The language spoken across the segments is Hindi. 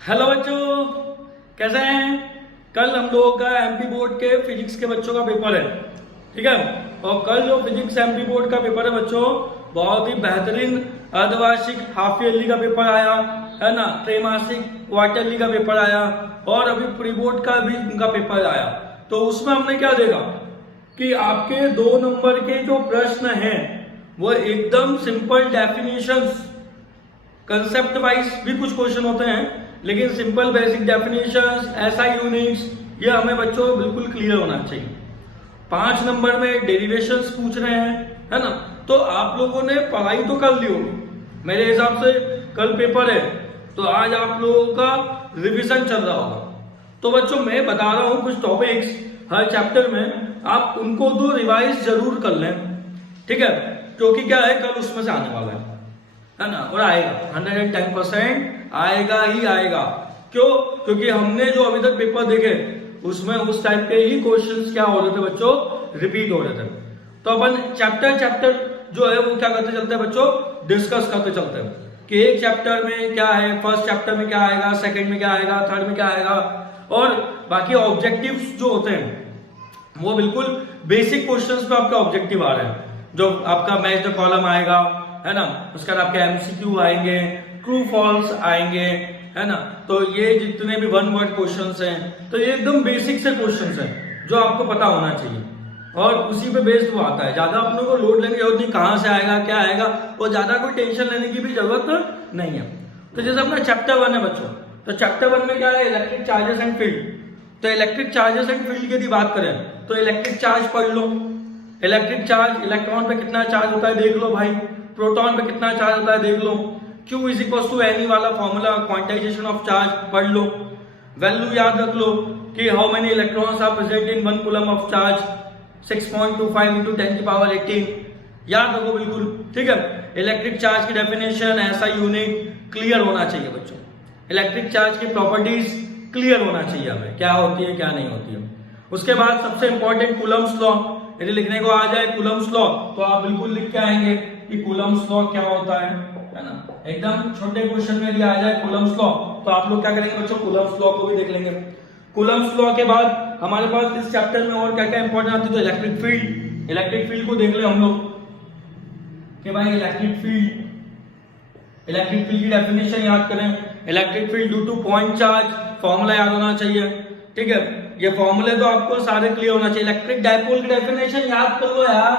हेलो बच्चों, कैसे हैं। कल हम लोगों का एमपी बोर्ड के फिजिक्स के बच्चों का पेपर है, ठीक है। और कल जो फिजिक्स एमपी बोर्ड का पेपर है बच्चों, बहुत ही बेहतरीन अर्धवार्षिक हाफ ईयरली का पेपर आया है ना, त्रैमासिक क्वार्टरली का पेपर आया और अभी प्री बोर्ड का भी उनका पेपर आया। तो उसमें हमने क्या देखा कि आपके 2 नंबर के जो प्रश्न हैं वो एकदम सिंपल डेफिनेशंस, कंसेप्ट वाइज भी कुछ क्वेश्चन होते हैं, लेकिन simple basic definitions, SI units, ये हमें बच्चों बिल्कुल क्लियर होना चाहिए। 5 नंबर में डेरिवेशंस पूछ रहे हैं, है ना। तो आप लोगों ने पढ़ाई तो कर ली होगी, मेरे हिसाब से कल पेपर है तो आज आप लोगों का रिवीजन चल रहा होगा। तो बच्चों मैं बता रहा हूं कुछ टॉपिक्स हर चैप्टर में, आप उनको तो रिवाइज जरूर कर लें, ठीक है, क्योंकि क्या है कल उसमें से आने वाला है ना, और आएगा 110% आएगा ही आएगा। क्यों? क्योंकि हमने जो अभी तक पेपर देखे उसमें उस टाइप के ही क्वेश्चंस क्या हो रहे थे बच्चों, रिपीट हो रहे थे। तो अपन चैप्टर जो है वो क्या करते चलते हैं बच्चों, डिस्कस करते चलते हैं कि एक चैप्टर में क्या है, फर्स्ट चैप्टर में क्या आएगा, सेकंड में क्या आएगा, थर्ड में क्या आएगा, और बाकी ऑब्जेक्टिव्स जो होते हैं वो बिल्कुल बेसिक क्वेश्चंस पे आपका ऑब्जेक्टिव आ रहे हैं। जो आपका मैच द कॉलम आएगा, है ना, उसके बाद आपके एमसीक्यू आएंगे, ट्रू फॉल्स आएंगे, है ना। तो ये जितने भी 1 वर्ड क्वेश्चंस हैं तो ये एकदम बेसिक से क्वेश्चंस हैं जो आपको पता होना चाहिए, और उसी पे बेस्ड वो आता है। ज्यादा अपने को लोड लेने की जरूरत नहीं, कहां से आएगा क्या आएगा, और ज्यादा कोई टेंशन लेने की भी जरूरत नहीं है। तो जैसे अपना चैप्टर 1 है बच्चों, तो चैप्टर 1 में क्या है, इलेक्ट्रिक चार्जेस एंड फील्ड। तो इलेक्ट्रिक चार्जेस एंड फील्ड की यदि बात करें तो इलेक्ट्रिक चार्ज पढ़ लो। इलेक्ट्रिक चार्ज, इलेक्ट्रॉन पे कितना चार्ज होता है देख लो भाई, प्रोटॉन पे कितना चार्ज होता है देख लो, Q is equal to any वाला फॉर्मूला, क्वांटाइजेशन ऑफ चार्ज पढ़ लो। वैल्यू याद रख लो कि how many electrons are present in 1 coulomb of charge, 6.25 into 10 की पावर 18, याद रखो बिल्कुल, ठीक है। इलेक्ट्रिक चार्ज की डेफिनेशन, ऐसा यूनिट क्लियर होना चाहिए बच्चों। इलेक्ट्रिक चार्ज की प्रॉपर्टीज क्लियर होना चाहिए हमें, क्या होती है क्या नहीं होती है। उसके बाद सबसे इंपॉर्टेंट कूलम्स लॉ, यदि लिखने को आ जाए कूलम्स लॉ तो आप बिल्कुल लिख के आएंगे कि कूलम्स लॉ क्या होता है ना। एकदम छोटे क्वेश्चन में यदि आ जाए कूलम्स लॉ तो आप लोग क्या करेंगे बच्चों, कूलम्स लॉ को भी देख लेंगे। कूलम्स लॉ के बाद हमारे पास इस चैप्टर में और क्या क्या इंपॉर्टेंट आती है, तो इलेक्ट्रिक फील्ड। इलेक्ट्रिक फील्ड को देख ले हम लोग कि भाई इलेक्ट्रिक फील्ड की डेफिनेशन याद करें। Electric field due two point charge, formula याद होना चाहिए, ठीक है। ये फॉर्मूले तो आपको सारे क्लियर होना चाहिए। इलेक्ट्रिक डायपोल की डेफिनेशन याद कर लो यार,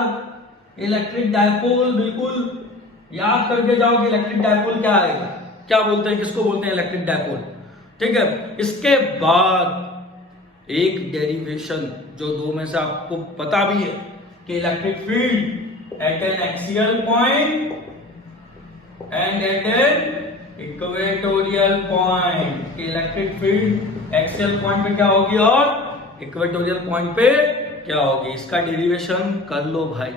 इलेक्ट्रिक डायपोल बिल्कुल याद करके जाओ कि इलेक्ट्रिक डायपोल क्या आएगा, क्या बोलते हैं, किसको बोलते हैं इलेक्ट्रिक डायपोल, ठीक है। इसके बाद एक डेरिवेशन जो 2 में से आपको पता भी है कि electric field at an axial point and at an equatorial point, कि इलेक्ट्रिक फील्ड एक्सियल पॉइंट पे क्या होगी और इक्वेटोरियल पॉइंट पे क्या होगी। इसका डेरिवेशन कर लो भाई,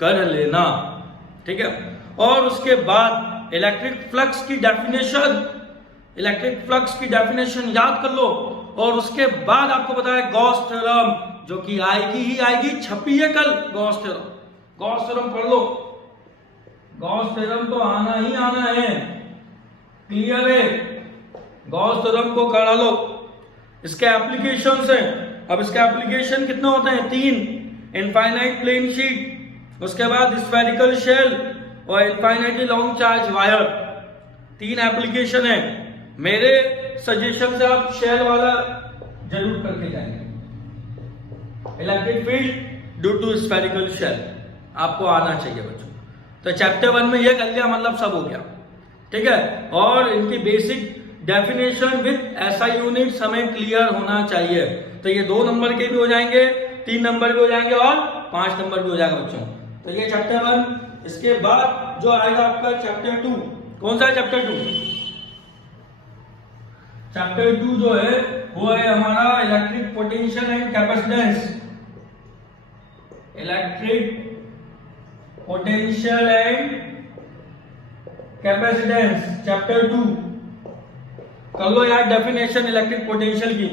कर लेना, ठीक है। और उसके बाद इलेक्ट्रिक फ्लक्स की डेफिनेशन याद कर लो। और उसके बाद आपको पता है गॉस थ्योरम, जो कि आएगी ही आएगी, छपी है कल गॉस थ्योरम पढ़ लो। गॉस थ्योरम तो आना ही आना है, क्लियर है, गॉस थ्योरम को करा लो। इसके एप्लीकेशंस हैं, अब इसके एप्लीकेशन कितने होते हैं, 3। इनफाइनाइट प्लेन शीट, उसके बाद स्फेरिकल शेल और infinitely long charge wire, 3 application है। मेरे सजेशन से आप शेल वाला जरूर करके जाएंगे। Electric field due to spherical shell आपको आना चाहिए बच्चों। तो चैप्टर 1 में ये कर लिया, मतलब सब हो गया, ठीक है। और इनकी basic definition with SI units हमें क्लियर होना चाहिए। तो ये 2 नंबर के भी हो जाएंगे, 3 नंबर भी हो जाएंगे और 5 नंबर भी हो जाएगा बच्चों। तो ये चैप्टर 1। इसके बाद जो आएगा आपका चैप्टर 2, कौन सा है चैप्टर 2? चैप्टर 2 जो है वो है हमारा electric potential and capacitance. Electric potential and capacitance chapter 2 कर लो यार। डेफिनेशन इलेक्ट्रिक पोटेंशियल की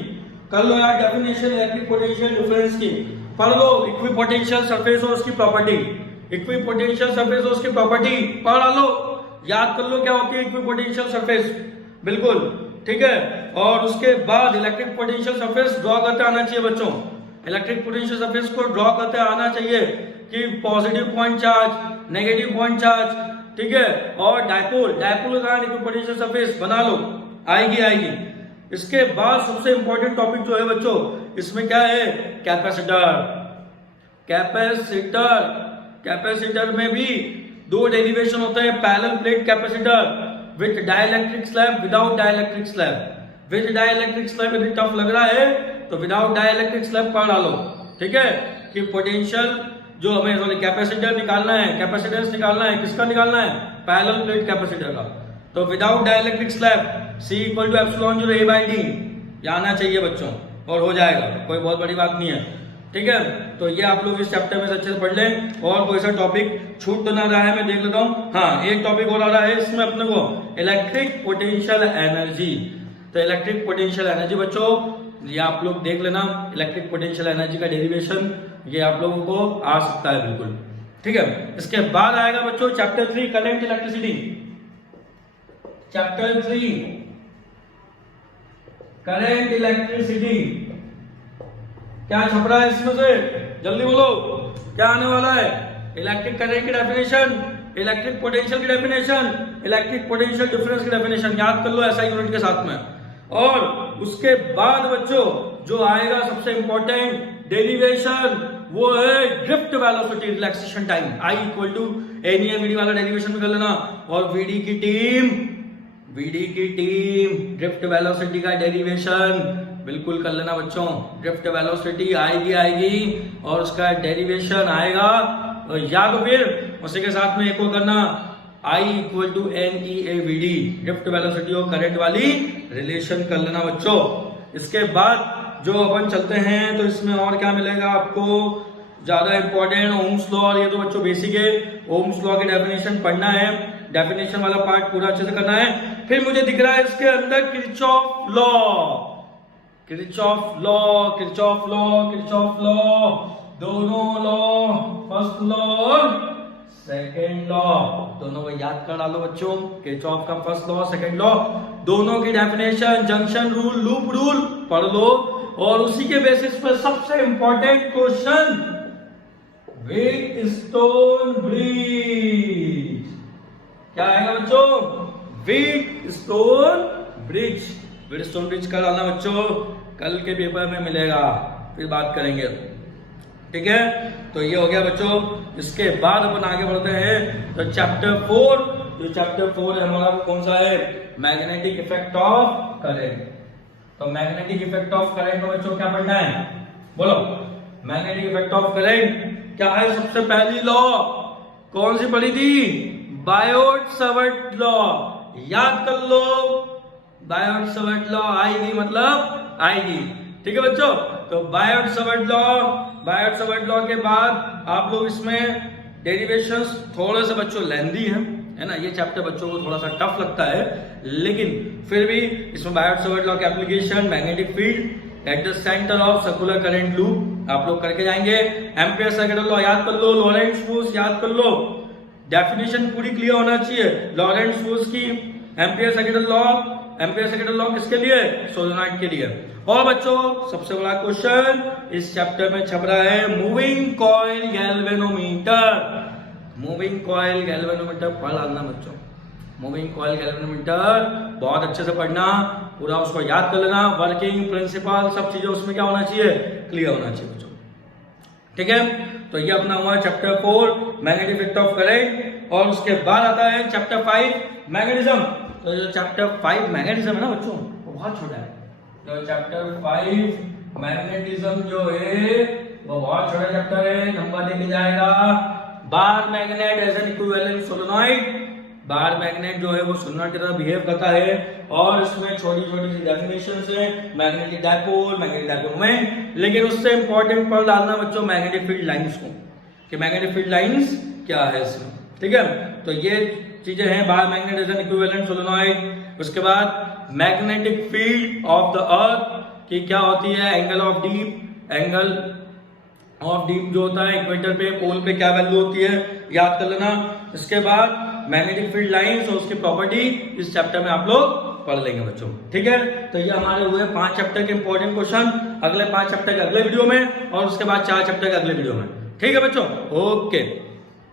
कर लो यार, डेफिनेशन इलेक्ट्रिक पोटेंशियल डिफरेंस की पढ़ लो। इक्विपोटेंशियल सरफेस और उसकी प्रॉपर्टी, इक्विपोटेंशियल सरफेस और उसकी प्रॉपर्टी पढ़ लो, याद कर लो क्या होती है इक्विपोटेंशियल सरफेस, बिल्कुल। ठीक है। और उसके बाद इलेक्ट्रिक पोटेंशियल सरफेस ड्रॉ करते आना चाहिए बच्चों, इलेक्ट्रिक पोटेंशियल सरफेस को ड्रॉ करते आना चाहिए कि positive point charge, negative point charge, ठीक है। और डायपोल का इलेक्ट्रिक पोटेंशियल सरफेस बना लो, आएगी। इसके बाद सबसे इंपॉर्टेंट टॉपिक जो है बच्चों, इसमें क्या है, कैपेसिटर में भी दो डेरिवेशन होते हैं, parallel plate capacitor with dielectric slab, without dielectric slab. With dielectric slab यदि टफ लग रहा है तो विदाउट डाइलेक्ट्रिक स्लैब पढ़ डालो, ठीक है। कि पोटेंशियल जो हमें कैपेसिटर निकालना है, कैपेसिटेंस निकालना है, किसका निकालना है, पैरेलल प्लेट कैपेसिटर का। तो without dielectric slab C equal to epsilon 0 A/D ये आना चाहिए बच्चों, और हो जाएगा, कोई बहुत बड़ी बात नहीं है, ठीक है। तो ये आप लोग इस चैप्टर में अच्छे से पढ़ लें, और कोई सा टॉपिक छूट तो ना रहा है, मैं देख लेता हूँ। हाँ, एक टॉपिक और आ रहा है इसमें अपने को, इलेक्ट्रिक पोटेंशियल एनर्जी। तो इलेक्ट्रिक पोटेंशियल एनर्जी बच्चों ये आप लोग देख लेना, इलेक्ट्रिक पोटेंशियल एनर्जी का डेरिवेशन ये आप लोगों को आ सकता है बिल्कुल, ठीक है। इसके बाद आएगा बच्चों chapter 3 current electricity. Chapter 3 current electricity, क्या छप रहा है इसमें से, जल्दी बोलो क्या आने वाला है। इलेक्ट्रिक करंट की डेफिनेशन, इलेक्ट्रिक पोटेंशियल की डेफिनेशन, इलेक्ट्रिक पोटेंशियल डिफरेंस की डेफिनेशन याद कर लो ऐसा यूनिट के साथ में। और उसके बाद बच्चों जो आएगा सबसे इंपॉर्टेंट डेरिवेशन, वो है drift velocity relaxation time, I equal to NEM वाला डेरिवेशन में कर लेना। और VD की टीम ड्रिफ्ट वेलोसिटी का डेरिवेशन बिल्कुल कर लेना बच्चों। ड्रिफ्ट वेलोसिटी आएगी और उसका डेरिवेशन आएगा, या तो फिर उसी के साथ में एक और करना, I equal to NEAVD drift velocity और करंट वाली रिलेशन कर लेना बच्चों। इसके बाद जो अपन चलते हैं तो इसमें और क्या मिलेगा आपको, ज्यादा इंपॉर्टेंट ओम्स लॉ, और ये तो बच्चों बेसिक है, ओम्स लॉ की डेफिनेशन पढ़ना है, डेफिनेशन वाला पार्ट पूरा अच्छे से करना है। फिर मुझे दिख रहा है इसके अंदर किरचॉफ लॉ, दोनों लॉ, फर्स्ट लॉ और सेकेंड लॉ, दोनों को याद कर डालो बच्चों। किरचॉफ का फर्स्ट लॉ, सेकेंड लॉ, दोनों की definition, junction rule, loop rule पढ़ लो। और उसी के बेसिस पर सबसे इंपॉर्टेंट क्वेश्चन, व्हीटस्टोन ब्रिज, क्या आएगा बच्चों, व्हीटस्टोन ब्रिज का डालना बच्चों, कल के पेपर में मिलेगा, फिर बात करेंगे, ठीक है। तो ये हो गया बच्चों। इसके बाद अपन आगे बढ़ते हैं तो चैप्टर 4, जो चैप्टर 4 है हमारा कौन सा है, मैग्नेटिक इफेक्ट ऑफ करंट। तो मैग्नेटिक इफेक्ट ऑफ करंट को बच्चों क्या पढ़ना है, बोलो। मैग्नेटिक इफेक्ट ऑफ करंट क्या है, सबसे पहली लॉ कौन सी पढ़ी थी, बायोट-सावर्ट लॉ, याद कर लो। बायोट-सावर्ट लॉ आएगी, ठीक है बच्चों। तो बायोट-सावर्ट लॉ के बाद आप लोग इसमें डेरिवेशंस थोड़े से बच्चों लेंदी है ना, ये चैप्टर बच्चों को थोड़ा सा टफ लगता है, लेकिन फिर भी इसमें बायोट-सावर्ट लॉ की application, magnetic field at the centre of circular current loop आप लोग करके जाएंगे। एम्पियर सर्किट लॉ याद कर लो, लॉरेंट्ज फोर्स याद कर लो, डेफिनेशन पूरी क्लियर होना चाहिए लॉरेंट्ज फोर्स की। एम्पियर सर्किट लॉ किसके लिए, सोलेनॉइड के लिए। और बच्चों सबसे बड़ा क्वेश्चन इस चैप्टर में छप रहा है, मूविंग कॉइल गैल्वेनोमीटर पढ़ डालना बच्चों। मूविंग कॉइल गैल्वेनोमीटर बहुत अच्छे से पढ़ना, पूरा उसको याद कर लेना, वर्किंग प्रिंसिपल सब चीजें उसमें क्या होना चाहिए, क्लियर होना चाहिए बच्चों, ठीक है। तो ये अपना हुआ chapter 4 magnetic effect of current. और उसके बाद आता है चैप्टर 5 मैग्नेटिज्म। तो जो चैप्टर 5 मैग्नेटिज्म है ना बच्चों, वो बहुत छोटा है। तो चैप्टर 5 मैग्नेटिज्म जो है वो बहुत छोटा चैप्टर है, नंबर देके जाएगा। Bar magnet as an equivalent solenoid, bar magnet जो है वो सोलेनॉइड की तरह बिहेव करता है, और इसमें छोटी छोटी सी डेफिनेशंस है, मैग्नेटिक डायपोल मोमेंट। लेकिन उससे इंपॉर्टेंट पढ़ डालना बच्चों मैग्नेटिक फील्ड लाइंस को, कि मैग्नेटिक फील्ड लाइंस क्या है इसमें, ठीक है। तो ये चीजें हैं, bar magnet as an equivalent solenoid. उसके बाद magnetic field of the earth की क्या होती है, एंगल ऑफ डीप जो होता है इक्वेटर पे, पोल पे क्या वैल्यू होती है, याद कर लेना। इसके बाद मैग्नेटिक फील्ड लाइंस और उसकी प्रॉपर्टी इस चैप्टर में आप लोग पढ़ लेंगे बच्चों। ठीक है, तो ये हमारे हुए 5 चैप्टर के इंपॉर्टेंट क्वेश्चन, अगले 5 चैप्टर के अगले वीडियो में और उसके बाद 4 चैप्टर के अगले वीडियो में। ठीक है बच्चों, ओके।